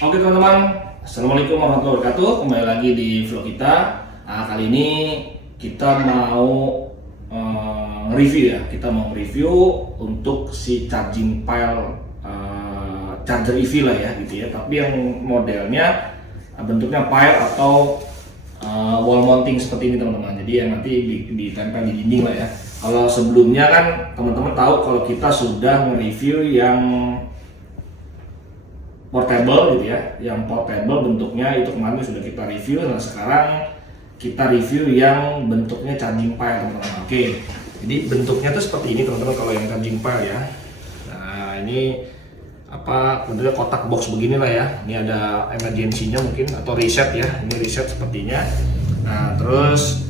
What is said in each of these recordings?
Oke teman-teman, Assalamualaikum warahmatullahi wabarakatuh. Kembali lagi di vlog kita. Kali ini kita mau review ya. Kita mau review untuk si charging pile charger EV lah ya gitu ya. Tapi yang modelnya bentuknya pile atau wall mounting seperti ini teman-teman. Jadi yang nanti ditempel di dinding lah ya. Kalau sebelumnya kan teman-teman tahu kalau kita sudah mereview yang portable gitu ya, yang portable bentuknya itu kemarin sudah kita review. Nah sekarang kita review yang bentuknya charging pile teman-teman. Oke, jadi bentuknya tuh seperti ini teman-teman kalau yang charging pile ya. Nah ini bentuknya kotak box begini lah ya. Ini ada emergency-nya mungkin atau reset ya. Ini reset sepertinya. Nah terus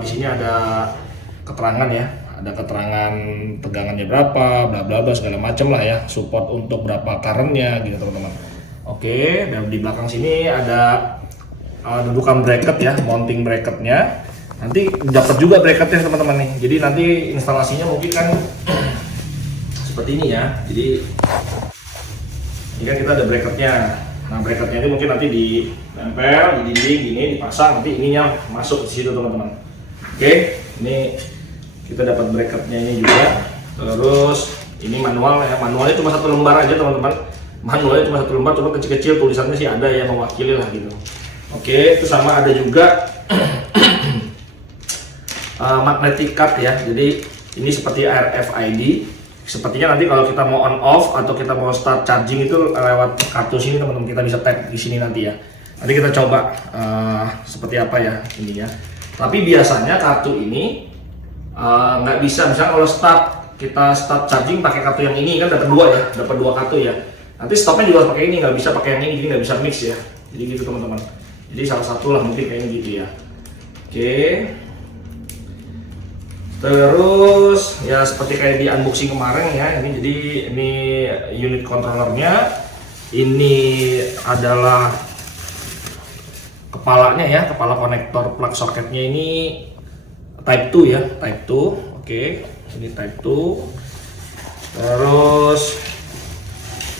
di sini ada keterangan ya. Ada keterangan tegangannya berapa, bla bla bla segala macam lah ya, support untuk berapa currentnya gitu teman-teman. Oke, dan di belakang sini ada dudukan bracket ya, mounting bracketnya. Nanti dapat juga bracketnya teman-teman nih. Jadi nanti instalasinya mungkin kan seperti ini ya. Jadi ini kan kita ada bracketnya. Nah bracketnya ini mungkin nanti ditempel di dinding gini, dipasang, nanti ininya masuk ke situ teman-teman. Oke, ini kita dapat bracketnya ini juga. Terus ini manual ya, manualnya cuma satu lembar aja teman-teman. Manualnya cuma satu lembar, cuma kecil-kecil, tulisannya sih ada yang mewakili lah gitu. Oke, itu sama ada juga magnetic card ya. Jadi ini seperti RFID. Sepertinya nanti kalau kita mau on off atau kita mau start charging itu lewat kartu sini teman-teman, kita bisa tap di sini nanti ya. Nanti kita coba seperti apa ya ini ya. Tapi biasanya kartu ini nggak bisa, misalnya kalau kita start charging pakai kartu yang ini kan dapat dua ya, dapat dua kartu ya. Nanti stopnya juga harus pakai ini, nggak bisa pakai yang ini, jadi nggak bisa mix ya. Jadi gitu teman-teman. Jadi salah satu lah mungkin kayaknya gitu ya. Oke. Terus ya seperti kayak di unboxing kemarin ya, ini jadi ini unit controllernya. Ini adalah kepalanya ya, kepala konektor plug soketnya ini Type 2 ya, Type 2. Oke, ini Type 2. Terus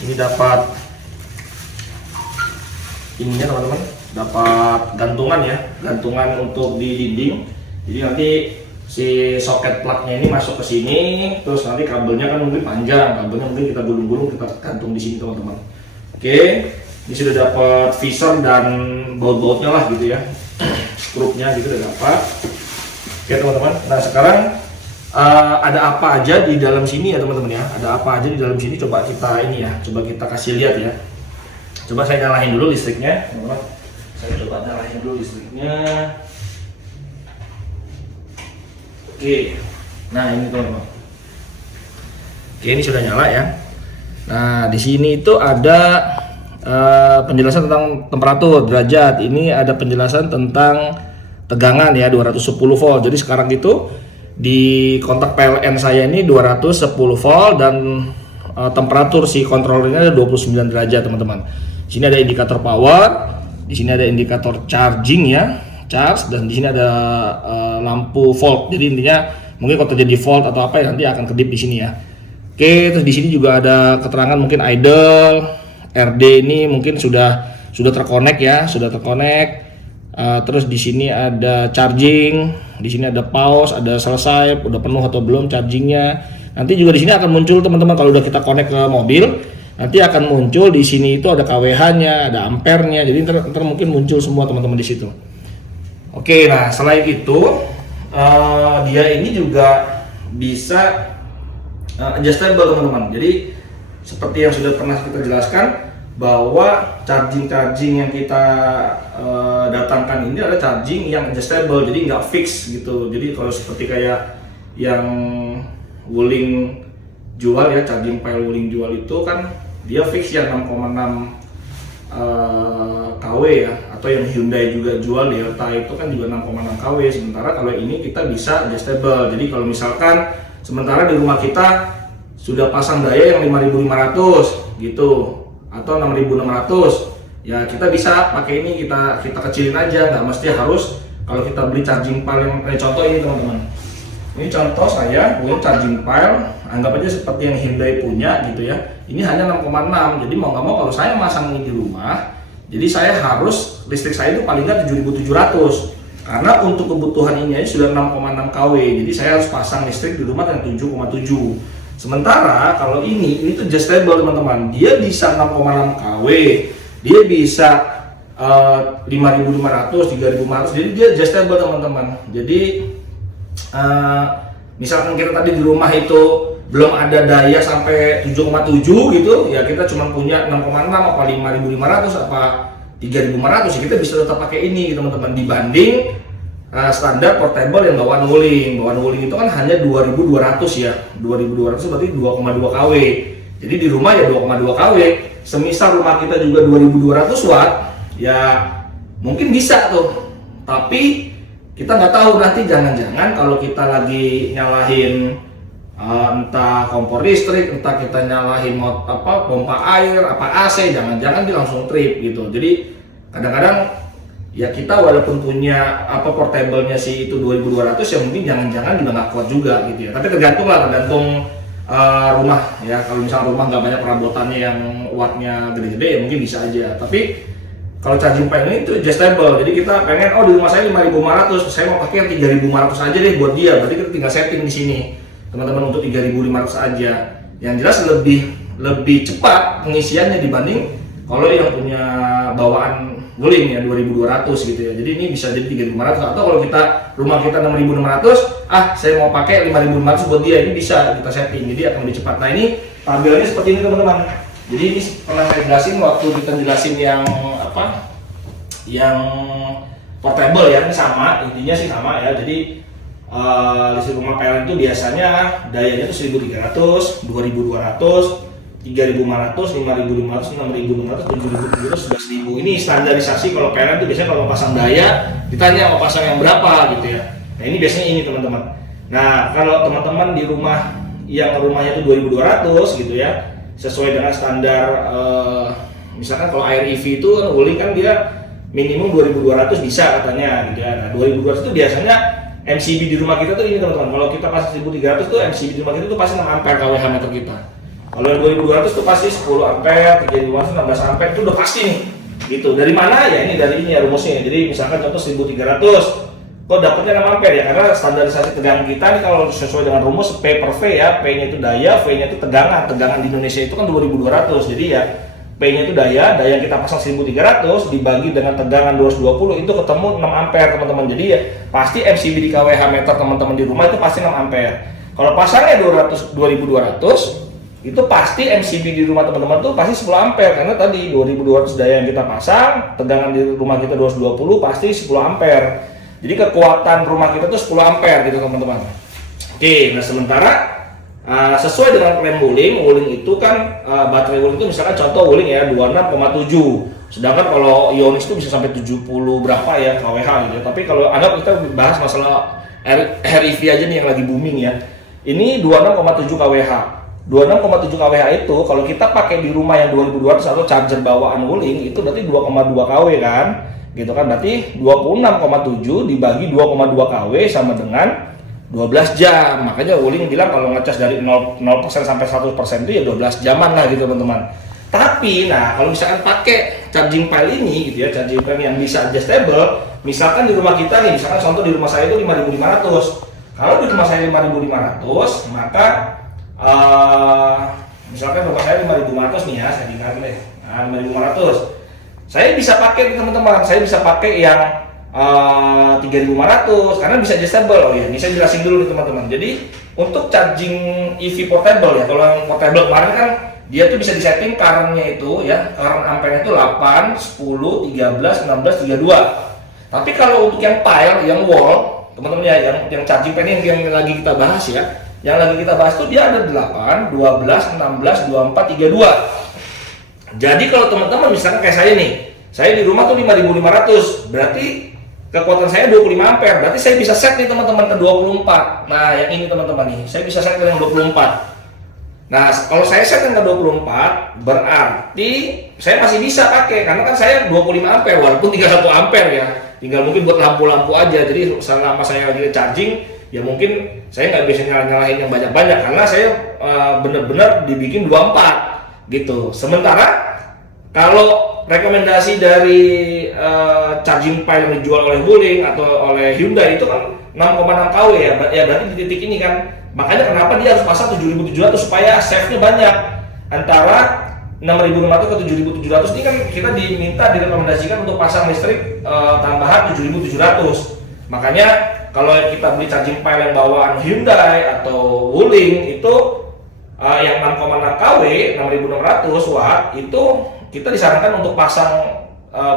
ini dapat ininya teman-teman, dapat gantungan ya, gantungan untuk di dinding. Jadi nanti si soket plugnya ini masuk ke sini, terus nanti kabelnya kan mungkin panjang, kabelnya mungkin kita gulung-gulung, kita gantung di sini teman-teman. Oke, ini sudah dapat visor dan baut-bautnya lah gitu ya, skrupnya gitu udah dapat. Oke teman-teman, nah sekarang ada apa aja di dalam sini ya teman-teman ya. Ada apa aja di dalam sini, coba kita ini ya, coba kita kasih lihat ya. Coba saya nyalain dulu listriknya teman-teman. Saya coba nyalain dulu listriknya. Oke, nah ini teman-teman. Oke, ini sudah nyala ya. Nah di sini itu ada penjelasan tentang temperatur, derajat. Ini ada penjelasan tentang tegangan ya, 210 volt. Jadi sekarang itu di kontak PLN saya ini 210 volt dan temperatur si kontrolernya ada 29 derajat teman-teman. Di sini ada indikator power, di sini ada indikator charging ya, charge, dan di sini ada lampu volt. Jadi intinya mungkin kalau terjadi volt atau apa ya nanti akan kedip di sini ya. Oke, terus di sini juga ada keterangan mungkin idle, RD ini mungkin sudah terkonek ya, sudah terkonek. Terus di sini ada charging, di sini ada pause, ada selesai, udah penuh atau belum chargingnya. Nanti juga di sini akan muncul teman-teman kalau udah kita connect ke mobil, nanti akan muncul di sini itu ada kWh-nya, ada ampere-nya. Jadi ntar mungkin muncul semua teman-teman di situ. Oke, nah selain itu dia ini juga bisa adjustable teman-teman. Jadi seperti yang sudah pernah kita jelaskan, bahwa charging yang kita datangkan ini adalah charging yang adjustable, jadi nggak fix gitu. Jadi kalau seperti kayak yang Wuling jual ya, charging pile Wuling jual itu kan dia fix ya 6,6 kW ya, atau yang Hyundai juga jual Delta itu kan juga 6,6 kW. Sementara kalau ini kita bisa adjustable. Jadi kalau misalkan sementara di rumah kita sudah pasang daya yang 5.500 gitu atau 6.600 ya, kita bisa pakai ini, kita kecilin aja, nggak mesti harus kalau kita beli charging pile yang contoh ini teman-teman. Ini contoh saya punya charging pile, anggap aja seperti yang Hyundai punya gitu ya. Ini hanya 6,6, jadi mau nggak mau kalau saya masang ini di rumah, jadi saya harus listrik saya itu paling nggak 7.700. Karena untuk kebutuhan ini aja sudah 6,6 kW, jadi saya harus pasang listrik di rumah yang 7,7. Sementara kalau ini tuh adjustable teman-teman, dia bisa 6,6 kW, dia bisa 5.500, 3.500, jadi dia adjustable teman-teman. Jadi misalkan kita tadi di rumah itu belum ada daya sampai 7,7 gitu ya, kita cuma punya 6,6 apa 5.500 apa 3.500 ya, kita bisa tetap pakai ini gitu, teman-teman, dibanding standar portable yang bawaan wuling. Bawaan wuling itu kan hanya 2.200 ya, 2.200 berarti 2,2 kW. Jadi di rumah ya 2,2 kW, semisal rumah kita juga 2.200 watt ya mungkin bisa tuh, tapi kita nggak tahu nanti jangan-jangan kalau kita lagi nyalahin entah kompor listrik, entah kita nyalahin pompa air, apa AC, jangan-jangan dia langsung trip gitu. Jadi kadang-kadang ya kita walaupun punya portable-nya sih itu 2.200 ya mungkin jangan-jangan juga nggak kuat juga gitu ya. Tapi tergantung rumah ya. Kalau misalnya rumah nggak banyak perabotannya yang wattnya gede-gede ya mungkin bisa aja. Tapi kalau charging pile ini itu adjustable, jadi kita pengen di rumah saya 5.500, saya mau pakai yang 3.500 aja deh buat dia, berarti kita tinggal setting di sini teman-teman untuk 3.500 aja. Yang jelas lebih cepat pengisiannya dibanding kalau yang punya bawaan wuling ya 2.200 gitu ya. Jadi ini bisa jadi 3.500, atau kalau rumah kita 6.600, saya mau pakai 5.500 buat dia, ini bisa kita setting, jadi akan lebih cepat. Nah ini tampilannya seperti ini teman-teman. Jadi ini pernah saya jelasin waktu kita jelasin yang portable ya, ini sama, intinya sih sama ya. Jadi listrik rumah PLN itu biasanya dayanya itu 1.300, 2.200, 3.500, 5.500, 6.500, 7.700, 11.000. Ini standarisasi kalau PLN itu biasanya kalau mau pasang daya ditanya mau pasang yang berapa gitu ya. Nah ini biasanya ini teman-teman. Nah kalau teman-teman di rumah yang rumahnya itu 2.200 gitu ya, sesuai dengan standar misalkan kalau air EV itu wuling kan dia minimum 2.200 bisa katanya gitu ya. Nah 2.200 itu biasanya MCB di rumah kita tuh ini teman-teman. Kalau kita pasang 1.300 tuh MCB di rumah kita tuh pasti 6 ampere kWh meter kita. Kalau yang 2.200 tuh pasti 10 ampere, 3.500, 16 ampere itu udah pasti nih. Gitu. Dari mana ya? Ini dari ini ya rumusnya. Jadi misalkan contoh 1.300 kok dapatnya 6 ampere ya, karena standarisasi tegangan kita nih kalau sesuai dengan rumus P per V ya, P-nya itu daya, V-nya itu tegangan. Tegangan di Indonesia itu kan 2200. Jadi ya P-nya itu daya yang kita pasang 1300 dibagi dengan tegangan 220 itu ketemu 6 ampere teman-teman. Jadi ya pasti MCB di kWh meter teman-teman di rumah itu pasti 6 ampere. Kalau pasangnya 2200 itu pasti MCB di rumah teman-teman tuh pasti 10 ampere, karena tadi 2200 daya yang kita pasang, tegangan di rumah kita 220 pasti 10 ampere. Jadi kekuatan rumah kita tuh 10 ampere gitu teman-teman. Oke, nah sementara sesuai dengan klaim wuling itu kan baterai wuling itu misalkan contoh wuling ya 26,7. Sedangkan kalau Ionix itu bisa sampai 70 berapa ya kWh gitu ya. Tapi kalau anggap kita bahas masalah REV aja nih yang lagi booming ya. Ini 26,7 kWh. 26,7 kWh itu kalau kita pakai di rumah yang 2200 atau charger bawaan wuling itu berarti 2,2 kW kan. Gitu kan, berarti 26,7 dibagi 2,2 kW sama dengan 12 jam. Makanya wuling bilang kalau ngecas dari 0% sampai 100% itu ya 12 jaman lah gitu teman-teman. Tapi nah kalau misalkan pakai charging pile ini gitu ya, charging pile yang bisa adjustable, misalkan di rumah kita nih, misalkan contoh di rumah saya itu 5.500. Kalau di rumah saya 5.500, maka misalkan rumah saya 5.500 nih ya, saya ingat deh. Nah, 5.500. Saya bisa pakai teman-teman, saya bisa pakai yang 3.500 karena bisa adjustable. Oh ya, ini saya jelasin dulu nih teman-teman. Jadi untuk charging EV portable ya, kalau yang portable kemarin kan dia tuh bisa disetting current-nya itu ya, current ampere itu 8, 10, 13, 16, 32. Tapi kalau untuk yang pile, yang wall, teman-teman ya, yang charging pen yang lagi kita bahas ya, yang lagi kita bahas tuh dia ada 8, 12, 16, 24, 32. Jadi kalau teman-teman misalkan kayak saya nih, saya di rumah tuh 5.500, berarti kekuatan saya 25 ampere, berarti saya bisa set nih teman-teman ke 24. Nah yang ini teman-teman nih, saya bisa set ke yang 24. Nah kalau saya set yang ke 24, berarti saya masih bisa pakai, karena kan saya 25 ampere, walaupun tinggal 1 ampere ya, tinggal mungkin buat lampu-lampu aja. Jadi selama saya lagi charging, ya mungkin saya nggak bisa nyalahin yang banyak-banyak karena saya benar-benar dibikin 24 gitu. Sementara kalau rekomendasi dari charging pile yang dijual oleh Wuling atau oleh Hyundai itu kan 6,6 kW ya berarti di titik ini kan, makanya kenapa dia harus pasang 7.700 supaya save-nya banyak. Antara 6.600 ke 7.700 ini kan kita direkomendasikan untuk pasang listrik tambahan 7.700. Makanya kalau kita beli charging pile yang bawaan Hyundai atau Wuling itu yang 6,6 kW 6.600 watt itu kita disarankan untuk pasang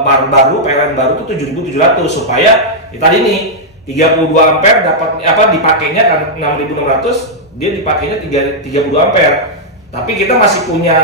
baru PLN baru itu 7.700 supaya tadi nih 32 ampere dapat dipakainya kan 6.600 dia dipakainya 30 ampere. Tapi kita masih punya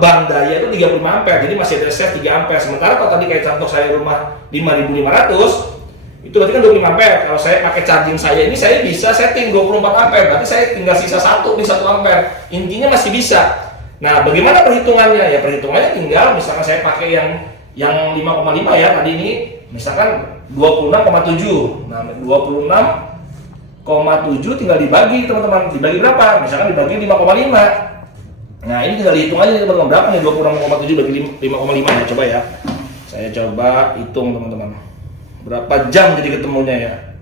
bank daya itu 35 ampere, jadi masih ada save 3 ampere. Sementara kalau tadi kayak contoh saya rumah 5.500 itu berarti kan 25 ampere. Kalau saya pakai charging saya ini saya bisa setting 24 ampere, berarti saya tinggal sisa 1 ampere. Intinya masih bisa. Nah, bagaimana perhitungannya? Ya perhitungannya tinggal misalkan saya pakai yang 5,5 ya tadi ini, misalkan 26,7. Nah, 26,7 tinggal dibagi teman-teman, dibagi berapa? Misalkan dibagi 5,5. Nah ini tinggal dihitung aja teman-teman, berapa nih 26,7 bagi 5,5 ya, coba ya. Saya coba hitung teman-teman, berapa jam jadi ketemunya ya.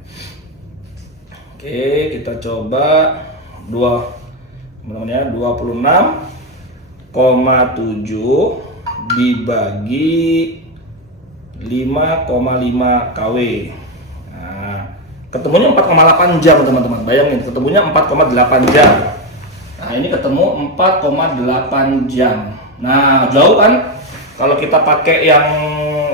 Oke, kita coba teman-teman ya, 26,7 dibagi 5,5 kW. Ketemunya 4,8 jam teman-teman, bayangin ketemunya 4,8 jam. Nah ini ketemu 4,8 jam. Nah jauh kan kalau kita pakai yang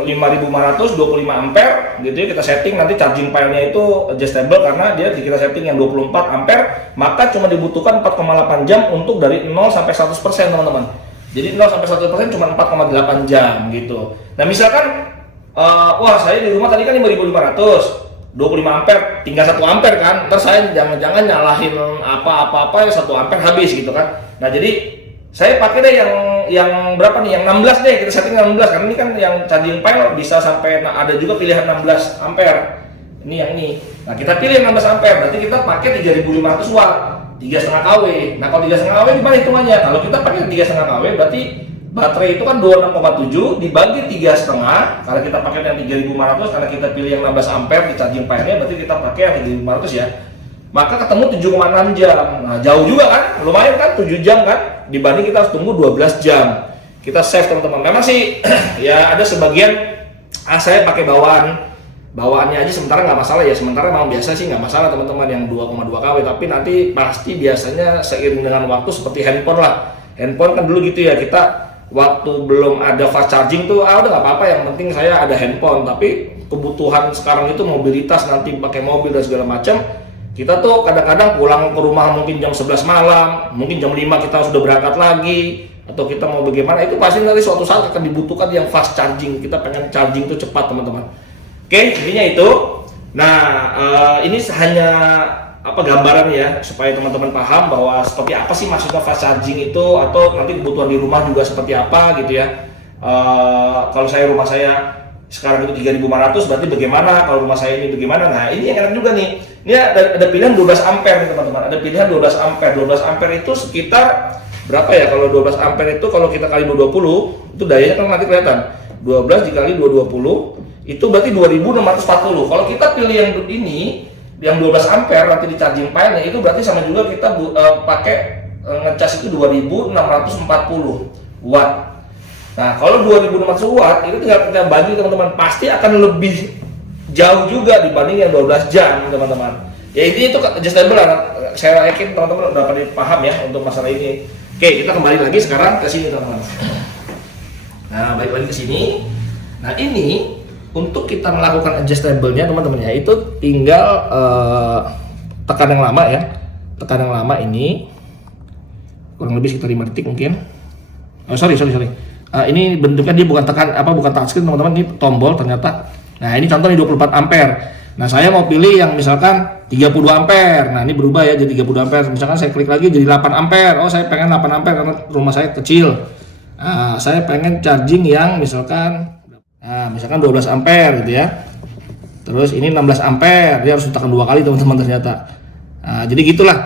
5500 25 ampere gitu ya, kita setting nanti charging pile-nya itu adjustable karena dia kita setting yang 24 ampere, maka cuma dibutuhkan 4,8 jam untuk dari 0 sampai 100% teman-teman. Jadi 0 sampai 100% cuma 4,8 jam gitu. Nah misalkan wah saya di rumah tadi kan 5500 25 ampere, tinggal 1 ampere kan, ntar saya jangan-jangan nyalahin apa-apa ya 1 ampere habis gitu kan. Nah jadi saya pakai deh yang berapa nih, yang 16 deh, kita setting 16 karena ini kan yang charging pile bisa sampai, nah ada juga pilihan 16 ampere ini yang ini. Nah kita pilih 16 ampere, berarti kita pakai 3500 watt 3,5 kW. Nah kalau 3,5 kW gimana hitungannya? Kalau kita pakai 3,5 kW berarti baterai itu kan 26,7 dibagi 3,5, karena kita pakai yang 3500 karena kita pilih yang 16 ampere di charging pile-nya, berarti kita pakai yang 3500 ya. Maka ketemu 7,6 jam. Nah, jauh juga kan? Lumayan kan 7 jam kan? Dibanding kita harus tunggu 12 jam. Kita save teman-teman. Memang sih ya ada sebagian saya pakai bawaannya aja sementara nggak masalah ya. Sementara memang biasa sih nggak masalah teman-teman yang 2,2 kW, tapi nanti pasti biasanya seiring dengan waktu seperti handphone lah. Handphone kan dulu gitu ya, kita waktu belum ada fast charging tuh udah nggak apa-apa, yang penting saya ada handphone. Tapi kebutuhan sekarang itu mobilitas, nanti pakai mobil dan segala macam, kita tuh kadang-kadang pulang ke rumah mungkin jam 11 malam, mungkin jam 5 kita sudah berangkat lagi, atau kita mau bagaimana, itu pasti nanti suatu saat akan dibutuhkan yang fast charging. Kita pengen charging tuh cepat teman-teman. Oke, intinya itu. Nah ini hanya gambaran ya supaya teman-teman paham bahwa seperti apa sih maksudnya fast charging itu, atau nanti kebutuhan di rumah juga seperti apa gitu ya. Kalau rumah saya sekarang itu 3.500, berarti bagaimana kalau rumah saya ini bagaimana. Nah ini yang enak juga nih, ini ada pilihan 12 ampere nih teman-teman, ada pilihan 12 ampere. 12 ampere itu sekitar berapa ya? Kalau 12 ampere itu kalau kita kali 220 itu dayanya kan nanti kelihatan, 12 dikali 220 itu berarti 2640. Kalau kita pilih yang ini yang 12 ampere nanti di charging pile-nya, itu berarti sama juga kita pakai ngecas itu 2640 watt. Nah kalau 2600 watt itu tinggal kita bagi teman-teman, pasti akan lebih jauh juga dibanding yang 12 jam teman-teman. Ya ini itu adjustable lah, saya yakin teman-teman udah pada paham ya untuk masalah ini. Oke, kita kembali lagi sekarang ke sini teman-teman. Nah balik lagi ke sini. Nah ini untuk kita melakukan adjustable-nya teman-teman ya, itu tinggal tekan yang lama ya. Tekan yang lama ini kurang lebih sekitar 5 detik mungkin. Sorry. Ini bentuknya dia bukan bukan touchscreen teman-teman, ini tombol ternyata. Nah ini contoh nih 24 ampere. Nah saya mau pilih yang misalkan 32 ampere. Nah ini berubah ya jadi 32 ampere. Misalkan saya klik lagi jadi 8 ampere. Oh saya pengen 8 ampere karena rumah saya kecil. Saya pengen charging yang misalkan 12 ampere gitu ya. Terus ini 16 ampere, dia harus tekan 2 kali teman-teman ternyata. Nah, jadi gitulah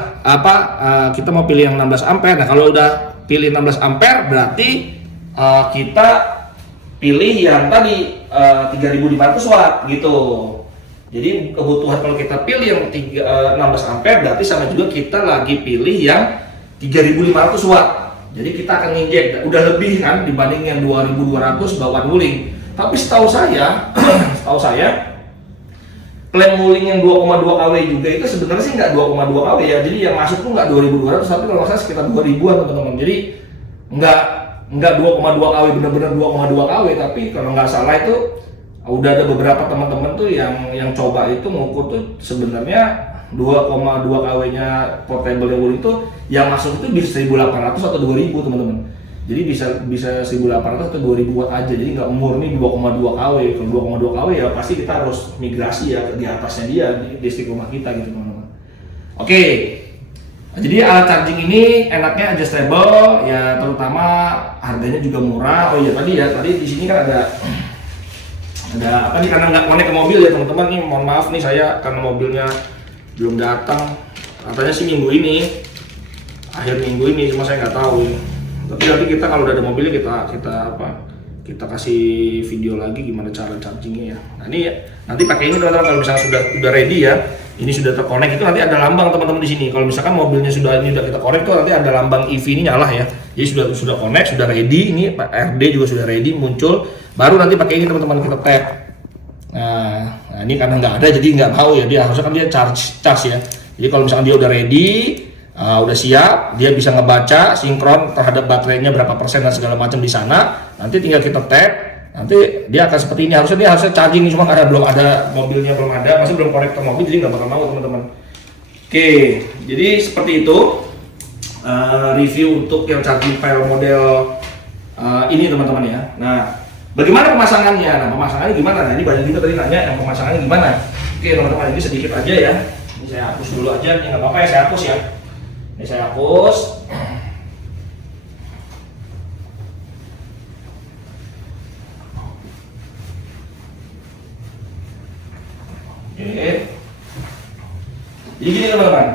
kita mau pilih yang 16 ampere. Nah, kalau udah pilih 16 ampere berarti kita pilih yang tadi 3500 watt gitu. Jadi kebutuhan kalau kita pilih yang 16 ampere berarti sama juga kita lagi pilih yang 3500 watt. Jadi kita akan injek udah lebih kan dibanding yang 2200 bawaan wuling. Tapi setahu saya klaim wuling yang 2,2 kW juga itu sebenarnya sih nggak 2,2 kW ya. Jadi yang masuk tuh nggak 2200 tapi kalau saya sekitar 2000-an teman-teman. Jadi nggak 2,2 kW benar-benar 2,2 kW, tapi kalau nggak salah itu udah ada beberapa teman-teman tuh yang coba itu ngukur tuh sebenarnya 2,2 kW-nya portable yang wuling itu yang masuk itu bisa 1800 atau 2000 teman-teman. Jadi bisa 1800 atau 2000 watt aja, jadi nggak murni 2,2 kW. Kalau 2,2 kW ya pasti kita harus migrasi ya di atasnya dia di listrik rumah kita gitu teman-teman. Oke, jadi alat charging ini enaknya adjustable ya, terutama harganya juga murah. Oh iya tadi di sini kan ada apa nih, karena nggak connect ke mobil ya teman-teman nih, mohon maaf nih saya karena mobilnya belum datang, katanya sih minggu ini, akhir minggu ini, cuma saya nggak tahu ya. Tapi nanti kita kalau udah ada mobilnya kita kasih video lagi gimana cara chargingnya ya. Nah ini nanti pakai ini teman-teman, kalau misalnya sudah ready ya, ini sudah terkonek itu nanti ada lambang teman-teman di sini. Kalau misalkan mobilnya sudah kita connect tuh nanti ada lambang EV ini nyala ya. Jadi sudah connect, sudah ready, ini RD juga sudah ready muncul, baru nanti pakai ini teman-teman kita tap. Nah ini karena nggak ada jadi nggak mau ya, dia harusnya kan dia charge ya. Jadi kalau misalkan dia udah ready, udah siap, dia bisa ngebaca sinkron terhadap baterainya berapa persen dan segala macam di sana. Nanti tinggal kita tap, nanti dia akan seperti ini. Harusnya charging, cuma karena belum ada mobilnya, masih belum connect ke mobil, jadi nggak bakal mau teman-teman. Oke, jadi seperti itu review untuk yang charging pile model ini teman-teman ya. Nah, bagaimana pemasangannya? Nah, pemasangannya gimana? Nah, ini banyak juga tadi nanya yang pemasangannya gimana. Oke teman-teman, ini sedikit aja ya. Ini saya hapus dulu aja, ini nggak apa-apa ya, saya hapus ya. Ini saya hapus. Oke. Jadi gini teman-teman,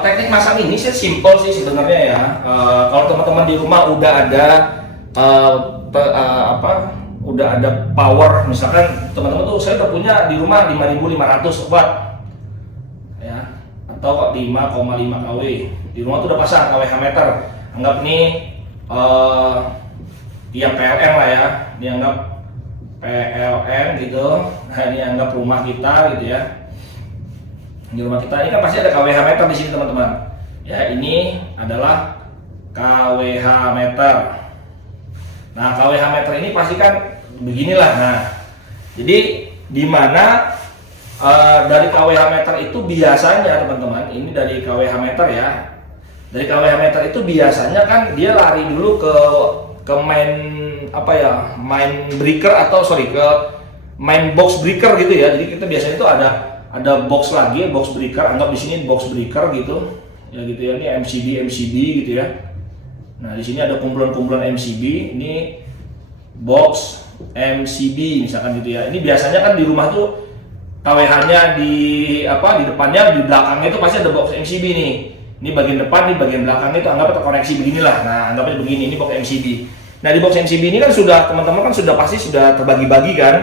teknik masang ini sih simple sih sebenarnya ya. Kalau teman-teman di rumah udah ada udah ada power, misalkan teman-teman tuh saya udah punya di rumah 5500 watt ya, atau 5,5 kW di rumah tuh udah pasang kWh meter, anggap nih tiap PLN lah ya, dianggap PLN gitu. Nah ini anggap rumah kita gitu ya, di rumah kita ini kan pasti ada kWh meter di sini teman-teman ya. Ini adalah kWh meter. Nah kWh meter ini pasti kan beginilah. Nah jadi di mana dari kWh meter itu biasanya teman-teman, ini dari kWh meter ya, dari kWh meter itu biasanya kan dia lari dulu ke main main breaker atau ke main box breaker gitu ya. Jadi kita biasanya itu ada box lagi, box breaker, anggap di sini box breaker gitu ya, gitu ya. Ini MCB gitu ya. Nah di sini ada kumpulan-kumpulan MCB, ini box MCB misalkan gitu ya. Ini biasanya kan di rumah tuh kWh-nya di depannya, di belakangnya itu pasti ada box MCB nih. Ini bagian depan, ini bagian belakang itu anggap terkoneksi beginilah. Nah anggapnya begini, ini box MCB. Nah di box MCB ini kan sudah teman-teman kan pasti sudah terbagi-bagi kan.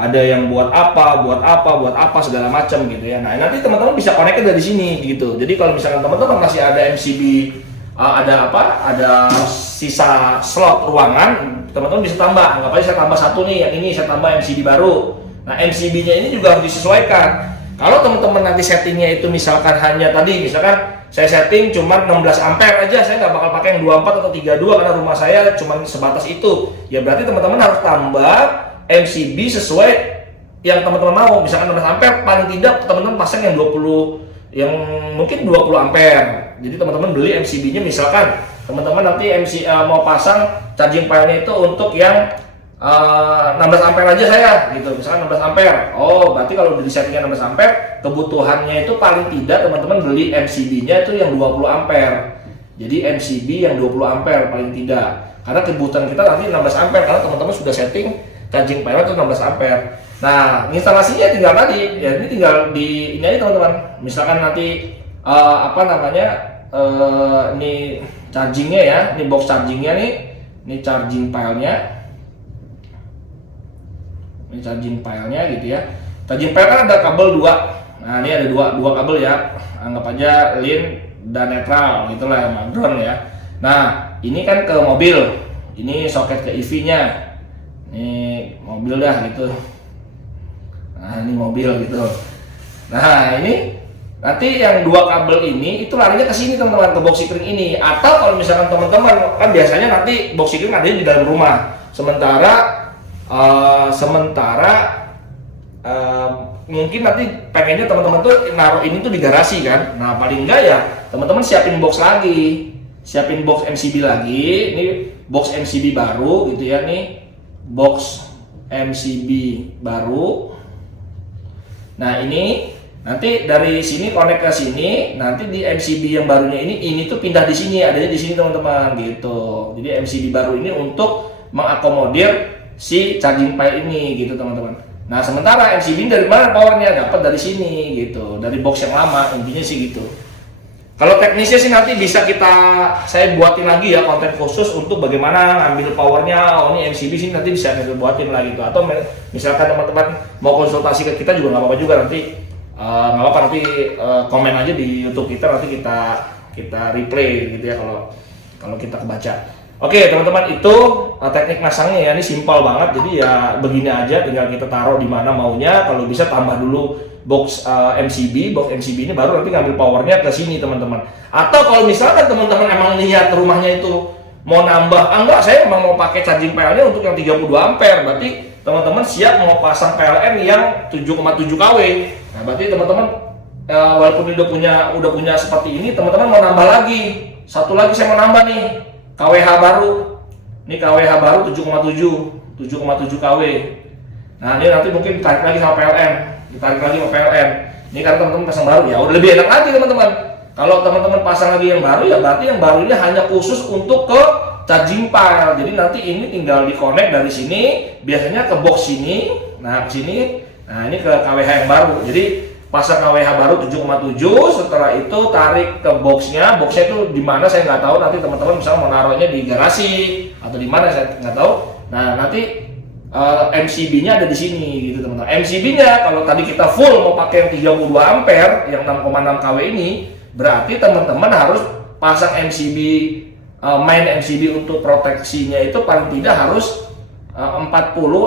Ada yang buat apa segala macam gitu ya. Nah nanti teman-teman bisa connect dari sini gitu. Jadi kalau misalkan teman-teman masih ada MCB, ada sisa slot ruangan, teman-teman bisa tambah. Anggap aja saya tambah satu nih, yang ini saya tambah MCB baru. Nah MCB-nya ini juga harus disesuaikan. Kalau teman-teman nanti settingnya itu misalkan hanya tadi, misalkan saya setting cuma 16 ampere aja, saya nggak bakal pakai yang 24 atau 32 karena rumah saya cuma sebatas itu. Ya berarti teman-teman harus tambah MCB sesuai yang teman-teman mau. Misalkan 16 ampere, paling tidak teman-teman pasang yang 20, yang mungkin 20 ampere. Jadi teman-teman beli MCB-nya, misalkan teman-teman nanti mau pasang charging pile-nya itu untuk yang 16 ampere aja saya gitu, misalkan 16 ampere. Oh berarti kalau udah di settingnya 16 ampere, kebutuhannya itu paling tidak teman-teman beli MCB-nya itu yang 20 ampere. Jadi MCB yang 20 ampere paling tidak, karena kebutuhan kita nanti 16 ampere karena teman-teman sudah setting charging pile itu 16 ampere. Nah, instalasinya tinggal tadi, ya ini tinggal di ini aja teman-teman. Misalkan nanti apa namanya, ini chargingnya ya, ini box chargingnya nih, ini charging pile-nya, ini charging pile-nya gitu ya. Charging pile kan ada kabel dua. Nah, ini ada dua kabel ya, anggap aja lin dan netral gitulah, ground ya. Nah, ini kan ke mobil, ini soket ke EV-nya, ini mobil dah gitu. Nah, ini mobil gitu. Nah, ini nanti yang dua kabel ini itu larinya ke sini teman-teman, ke box sikring ini. Atau kalau misalkan teman-teman kan biasanya nanti box sikring ada di dalam rumah. Mungkin nanti pengennya teman-teman tuh naruh ini tuh di garasi kan. Nah, paling enggak ya teman-teman siapin box lagi. Siapin box MCB lagi. Ini box MCB baru gitu ya, nih. Box MCB baru. Nah, ini nanti dari sini connect ke sini, nanti di MCB yang barunya ini tuh pindah di sini, adanya di sini teman-teman gitu. Jadi MCB baru ini untuk mengakomodir si charging pile ini gitu teman-teman. Nah, sementara MCB dari mana powernya? Dapat dari sini gitu, dari box yang lama, intinya sih gitu. Kalau teknisnya sih nanti bisa saya buatin lagi ya konten khusus untuk bagaimana ngambil powernya. Oh, ini MCB sih nanti bisa kita buatin lagi gitu. Atau misalkan teman-teman mau konsultasi ke kita juga nggak apa-apa juga, nanti nggak apa-apa, nanti komen aja di YouTube kita, nanti kita replay gitu ya kalau kita kebaca. Oke teman-teman, itu teknik masangnya ya, ini simpel banget. Jadi ya begini aja, tinggal kita taruh di mana maunya. Kalau bisa tambah dulu box MCB ini baru nanti ngambil powernya ke sini teman-teman. Atau kalau misalkan teman-teman emang niat rumahnya itu mau nambah, enggak, saya emang mau pakai charging pile-nya untuk yang 32 ampere, berarti teman-teman siap mau pasang PLN yang 7,7 kW. Nah, berarti teman-teman walaupun udah punya seperti ini, teman-teman mau nambah lagi, satu lagi saya mau nambah nih, KWH baru. Ini KWH baru 7,7 kW. Nah, ini nanti mungkin ditarik lagi sama PLN. Ini karena teman-teman pasang baru ya, udah lebih enak lagi teman-teman. Kalau teman-teman pasang lagi yang baru ya berarti yang baru ini hanya khusus untuk ke charging pile. Jadi nanti ini tinggal di-connect dari sini, biasanya ke box sini. Nah, ke sini. Nah, ini ke KWH yang baru. Jadi pasang KWH baru 7,7, setelah itu tarik ke boxnya itu di mana saya nggak tahu, nanti teman-teman misalnya mau naruhnya di garasi atau di mana saya nggak tahu. Nah, nanti MCB-nya ada di sini gitu teman-teman. MCB-nya kalau tadi kita full mau pakai yang 32 ampere yang 6,6 kW ini, berarti teman-teman harus pasang MCB, main MCB untuk proteksinya itu paling tidak harus 40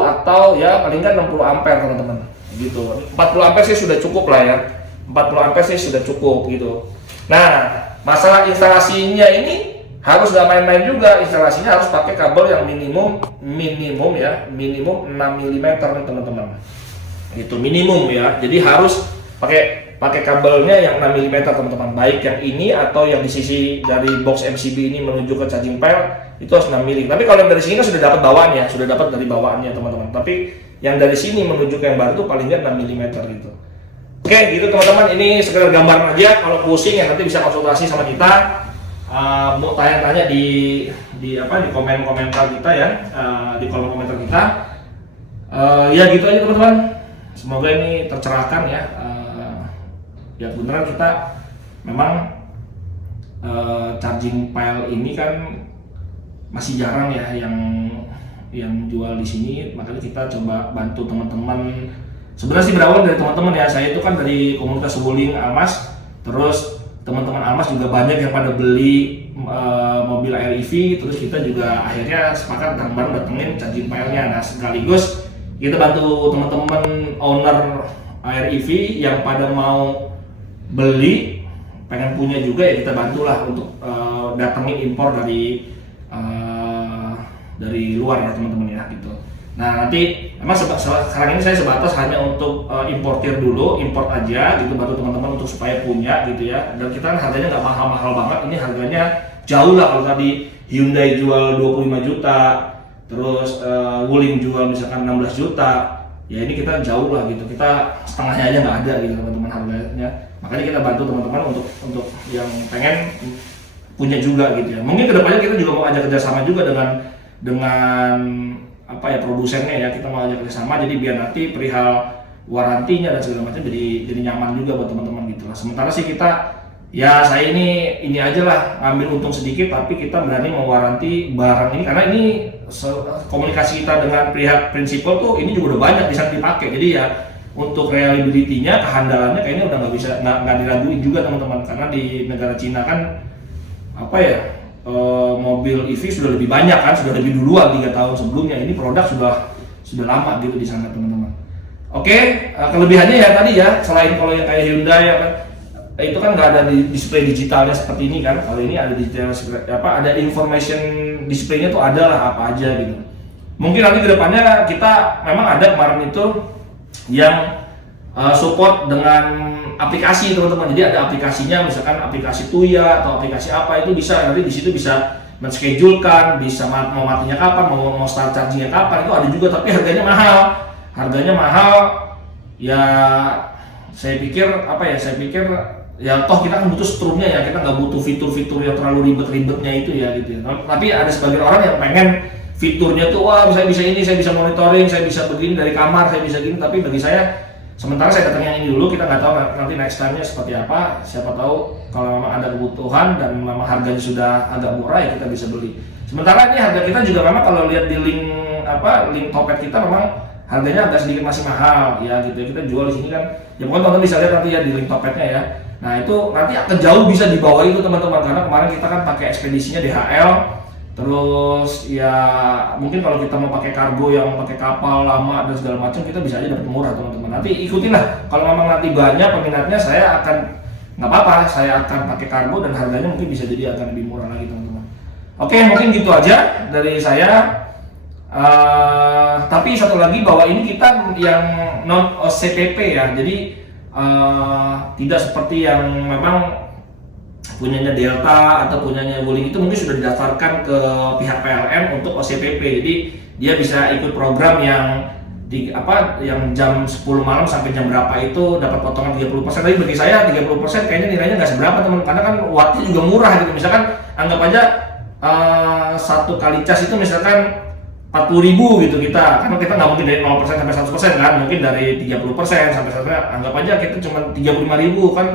atau ya paling nggak 60 ampere teman-teman gitu. 40 ampere sih sudah cukup lah ya, 40 ampere sih sudah cukup gitu. Nah, masalah instalasinya ini harus nggak main-main juga, instalasinya harus pakai kabel yang minimum 6 mm teman-teman. Itu minimum ya. Jadi harus pakai kabelnya yang 6 mm teman-teman. Baik yang ini atau yang di sisi dari box MCB ini menuju ke charging pile itu harus 6 mm. Tapi kalau yang dari sini kan sudah dapat bawaan ya, sudah dapat dari bawaannya teman-teman. Tapi yang dari sini menuju ke yang baru itu paling nggak 6 mm gitu. Oke, gitu teman-teman. Ini sekedar gambaran aja. Kalau pusing ya nanti bisa konsultasi sama kita. Mau tanya-tanya di komen-komentar kita ya, di kolom komentar kita. Ya gitu aja teman-teman. Semoga ini tercerahkan ya. Ya beneran kita memang charging pile ini kan masih jarang ya yang jual di sini, makanya kita coba bantu teman-teman. Sebenarnya sih berawal dari teman-teman ya. Saya itu kan dari komunitas Wuling Almas, terus teman-teman Almas juga banyak yang pada beli mobil Air EV, terus kita juga akhirnya sepakat bareng-bareng datengin charging pile-nya. Nah, sekaligus kita bantu teman-teman owner Air EV yang pada mau beli, pengen punya juga ya, kita bantulah untuk datengin impor dari luar ya teman-teman ya gitu. Nah, nanti emang sekarang ini saya sebatas hanya untuk importir dulu, import aja gitu, bantu teman-teman untuk supaya punya gitu ya. Dan kita kan harganya nggak mahal-mahal banget, ini harganya jauh lah. Kalau tadi Hyundai jual 25 juta, terus Wuling jual misalkan 16 juta, ya ini kita jauh lah gitu, kita setengahnya aja nggak ada gitu teman-teman harganya. Makanya kita bantu teman-teman untuk yang pengen punya juga gitu ya. Mungkin kedepannya kita juga mau ajak kerjasama juga dengan apa ya produsennya ya, kita mau ajak kerjasama jadi biar nanti perihal warantinya dan segala macam jadi nyaman juga buat teman-teman gitu lah. Sementara sih kita ya saya ini aja lah ngambil untung sedikit, tapi kita berani mewaranti barang ini karena ini komunikasi kita dengan pihak prinsipal tuh ini juga udah banyak bisa dipakai. Jadi ya untuk reliability-nya, kehandalannya kayaknya udah nggak diraguin juga teman-teman, karena di negara Cina kan apa ya mobil EV sudah lebih banyak kan, sudah lebih duluan 3 tahun sebelumnya. Ini produk sudah lama gitu di sana teman-teman. Oke, kelebihannya ya tadi ya, selain kalau yang kayak Hyundai ya kan, itu kan nggak ada di display digitalnya seperti ini kan. Kalau ini ada digital ada information displaynya tuh ada lah apa aja gitu. Mungkin nanti kedepannya kita memang ada kemarin itu yang support dengan aplikasi teman-teman. Jadi ada aplikasinya, misalkan aplikasi Tuya atau aplikasi apa itu bisa nanti di situ bisa menschedulekan, bisa mau matinya kapan, mau start chargingnya kapan, itu ada juga. Tapi harganya mahal ya. Saya pikir ya toh kita kan butuh strumnya ya, kita nggak butuh fitur-fitur yang terlalu ribet-ribetnya itu ya gitu ya. Tapi ada sebagian orang yang pengen fiturnya tuh wah saya bisa ini, saya bisa monitoring, saya bisa begini dari kamar, saya bisa gini. Tapi bagi saya sementara saya datang yang ini dulu, kita nggak tahu nanti next time-nya seperti apa. Siapa tahu kalau memang ada kebutuhan dan memang harganya sudah agak murah ya kita bisa beli. Sementara ini harga kita juga memang kalau lihat di link Topet kita memang harganya agak sedikit masih mahal ya gitu ya. Kita jual di sini kan ya, pokoknya teman-teman bisa lihat nanti ya di link Topetnya ya. Nah itu nanti akan jauh bisa di bawah itu teman-teman, karena kemarin kita kan pakai ekspedisinya DHL. Terus ya mungkin kalau kita mau pakai kargo yang pakai kapal lama dan segala macam, kita bisa aja dapat murah teman-teman. Nanti ikutin lah, kalau memang nanti banyak peminatnya saya akan nggak apa-apa, saya akan pakai kargo dan harganya mungkin bisa jadi akan lebih murah lagi teman-teman. Oke, mungkin gitu aja dari saya. Tapi satu lagi bahwa ini kita yang non OCPP ya, jadi tidak seperti yang memang punyanya Delta atau punyanya Wuling itu mungkin sudah didaftarkan ke pihak PLN untuk OCPP. Jadi dia bisa ikut program yang yang jam 10 malam sampai jam berapa itu dapat potongan 30%. Tapi bagi saya 30% kayaknya nilainya nggak seberapa teman, karena kan wattnya juga murah gitu. Misalkan anggap aja satu kali cas itu misalkan 40.000 gitu kita, karena kita nggak mungkin dari 0% sampai 100% kan, mungkin dari 30% sampai 100%, anggap aja kita cuma 35.000 kan,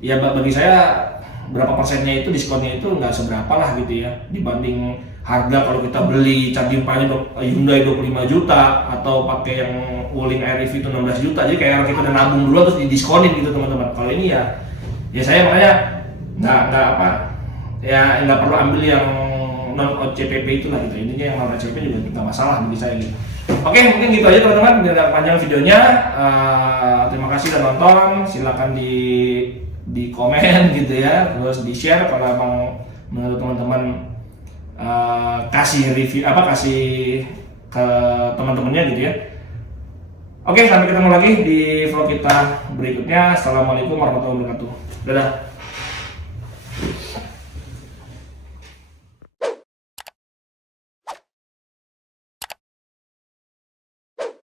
ya bagi saya berapa persennya itu diskonnya itu nggak seberapa lah gitu ya, dibanding harga kalau kita beli charging point Hyundai 25 juta atau pakai yang Wuling Air-EV itu 16 juta, jadi kayak kita udah nabung dulu terus didiskonin gitu teman-teman. Kalau ini ya saya makanya nggak perlu ambil yang non OCPP itulah gitu. Intinya yang non OCPP juga nggak masalah bagi saya gitu. Oke, mungkin gitu aja teman-teman, tidak panjang videonya. Terima kasih sudah nonton, silakan di komen gitu ya, terus di share kalau emang menurut teman-teman kasih review kasih ke teman-temannya gitu ya. Oke, sampai ketemu lagi di vlog kita berikutnya. Assalamualaikum warahmatullahi wabarakatuh. Dadah.